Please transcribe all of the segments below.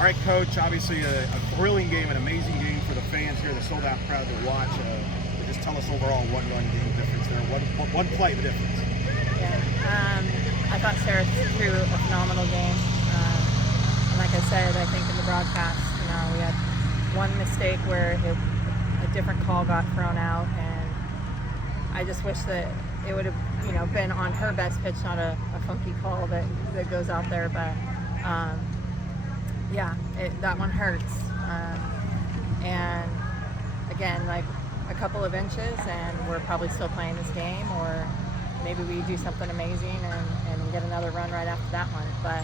All right, Coach, obviously a thrilling game, an amazing game for the fans here, the sold-out crowd to watch. Just tell us overall one-run game difference there, one play the difference. Yeah, I thought Sarah threw a phenomenal game. And like I said, I think in the broadcast, we had one mistake where a different call got thrown out, and I just wish that it would have, been on her best pitch, not a funky call that goes out there. But yeah, that one hurts. And again, like a couple of inches, and we're probably still playing this game, or maybe we do something amazing and get another run right after that one. But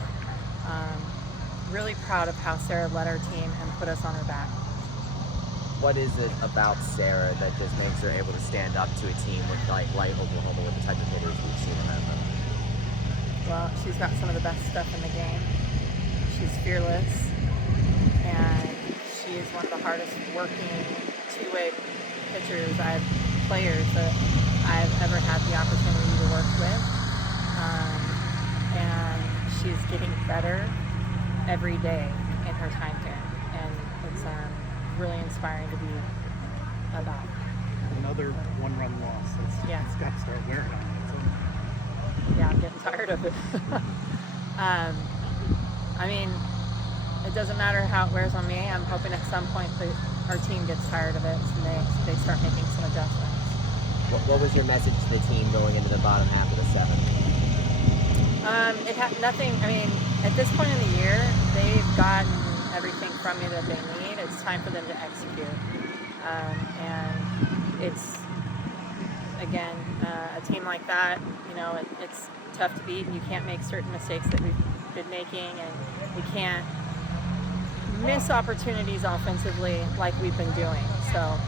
really proud of how Sarah led our team and put us on her back. What is it about Sarah that just makes her able to stand up to a team with like Oklahoma with the type of hitters we've seen around them? Well, she's got some of the best stuff in the game. She's fearless, and she is one of the hardest working two-way players that I've ever had the opportunity to work with. And she's getting better every day in her time here, and it's really inspiring to be about. Another one-run loss. It's got to start wearing on it. Yeah, I'm getting tired of it. I mean, it doesn't matter how it wears on me. I'm hoping at some point that our team gets tired of it and they start making some adjustments. What was your message to the team going into the bottom half of the seventh? It had nothing. I mean, at this point in the year, they've gotten everything from me that they need. It's time for them to execute. And it's, again, a team like that, it's tough to beat, and you can't make certain mistakes that we've been making, and we can't miss opportunities offensively like we've been doing. So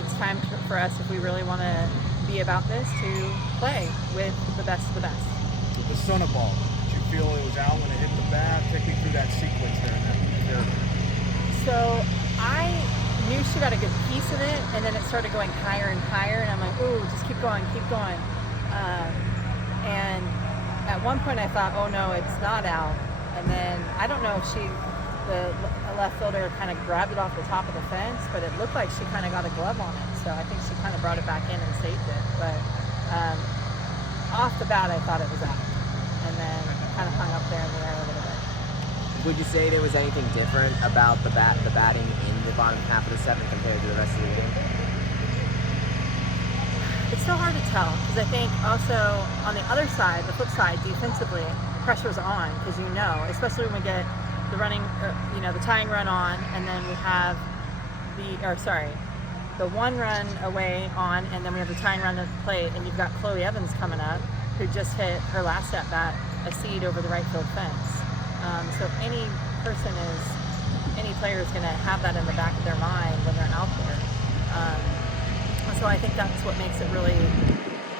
it's time for us, if we really want to be about this, to play with the best of the best. With the Sona ball, did you feel it was out when it hit the bat? Take me through that sequence there. So I knew she got a good piece of it, and then it started going higher and higher, and I'm like, ooh, just keep going. And at one point I thought, oh no, it's not out. And then I don't know if the left fielder kind of grabbed it off the top of the fence, but it looked like she kind of got a glove on it. So I think she kind of brought it back in and saved it. But off the bat, I thought it was out, and then kind of hung up there in the air a little bit. Would you say there was anything different about the batting in the bottom half of the seventh compared to the rest of the game? It's so hard to tell, because I think also on the other side, the flip side, defensively, pressure's on, because especially when we get the running, the tying run on, and then we have the one run away on, and then we have the tying run at the plate, and you've got Chloe Evans coming up, who just hit her last at bat a seed over the right field fence. So any player is going to have that in the back of their mind when they're out there. So I think that's what makes it really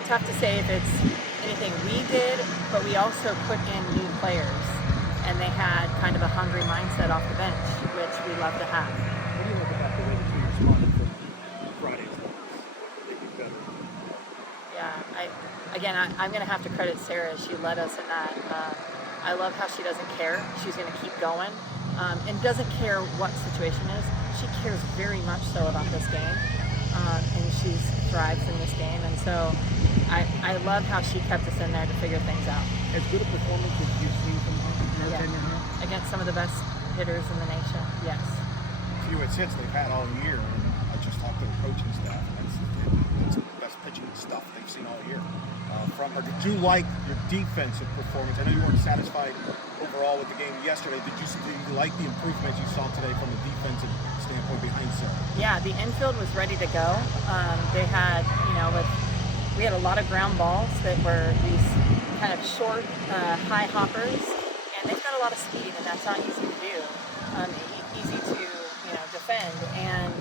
tough to say if it's anything we did, but we also put in new players, and they had kind of a hungry mindset off the bench, which we love to have. What do you think about the way the team responded from Friday's loss? They did better. Yeah, I'm going to have to credit Sarah. She led us in that. I love how she doesn't care. She's going to keep going, and doesn't care what situation is. She cares very much so about this game. And she thrives in this game, and so I love how she kept us in there to figure things out. As good a performance as you've seen from her, against some of the best hitters in the nation, yes. Few hits they've had all year, and I just talked to the coaching staff, and it's the best pitching stuff they've seen all year from her. Did you like your defensive performance? I know you weren't satisfied overall with the game yesterday. Did you like the improvements you saw today from a defensive standpoint behind Sarah? Yeah, the infield was ready to go. They had, we had a lot of ground balls that were these kind of short, high hoppers, and they've got a lot of speed, and that's not easy to do. Easy to, defend. And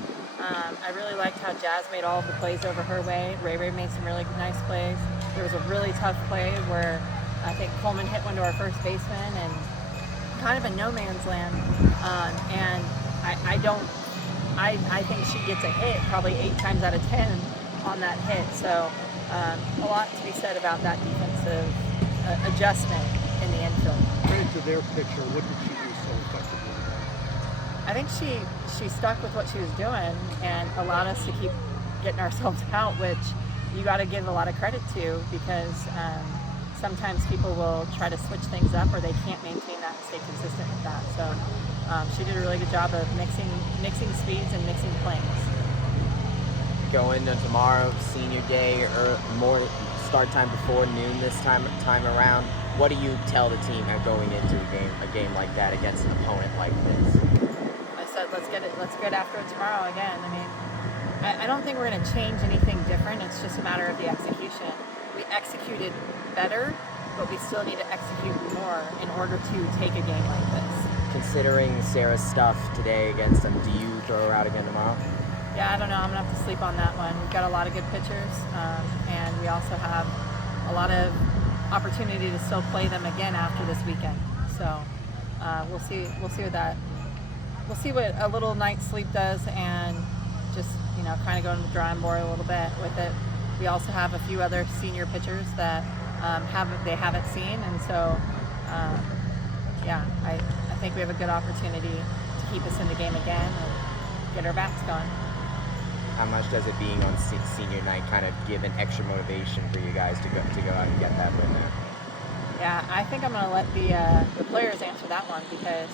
I really liked how Jazz made all of the plays over her way. Ray made some really nice plays. There was a really tough play where I think Coleman hit one to our first baseman, and kind of a no man's land. And I think she gets a hit probably 8 times out of 10 on that hit. So a lot to be said about that defensive adjustment in the infield. Credit to their pitcher. What did she do so I think she stuck with what she was doing and allowed us to keep getting ourselves out, which you got to give a lot of credit to, because sometimes people will try to switch things up or they can't maintain that and stay consistent with that. So she did a really good job of mixing speeds and mixing planes. Going to tomorrow, senior day, or more start time before noon this time around. What do you tell the team going into a game like that against an opponent like this? I said, let's get after it tomorrow again. I mean, I don't think we're going to change anything different. It's just a matter of the execution. We executed better, but we still need to execute more in order to take a game like this. Considering Sarah's stuff today against them, do you throw her out again tomorrow? Yeah, I don't know. I'm going to have to sleep on that one. We've got a lot of good pitchers, and we also have a lot of opportunity to still play them again after this weekend. So we'll see what a little night's sleep does, and just kind of go on the drawing board a little bit with it. We also have a few other senior pitchers that haven't seen, and so I think we have a good opportunity to keep us in the game again and get our bats going. How much does it being on senior night kind of give an extra motivation for you guys to go out and get that win there? Yeah, I think I'm going to let the players answer that one, because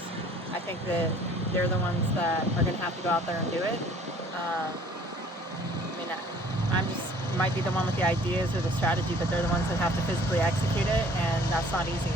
I think that they're the ones that are going to have to go out there and do it. I'm just might be the one with the ideas or the strategy, but they're the ones that have to physically execute it, and that's not easy.